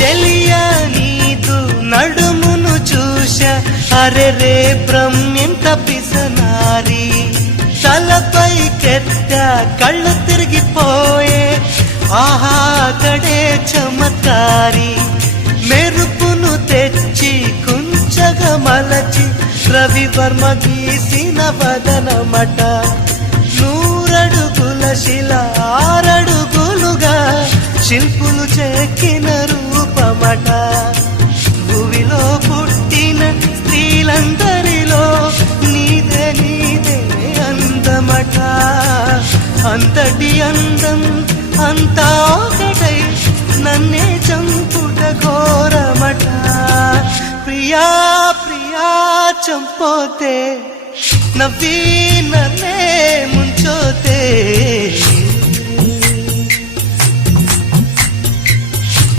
చెలియ నీదు నడుమును చూశా, అరే రే బ్రహ్మెంత పిసనారి. తలపై కెత్త కళ్ళు తిరిగిపోయే, ఆహా కడే చమత్కారి. మెరుపును తెచ్చి కుంచగా మలచి, రవివర్మ గీసిన వదనమట. 100 అడుగుల శిల 6 అడుగులుగా శిల్పులు చెక్కిన రూపమట. భూమిలో పుట్టిన స్త్రీలందరిలో నీదే నీదే అందమట. అంతటి అందం అంతా ఒకటై నన్నే చంపుట ఘోరమట. ప్రియా ప్రియా చంపోతే, నవ్వి నన్నే ముంచోతే.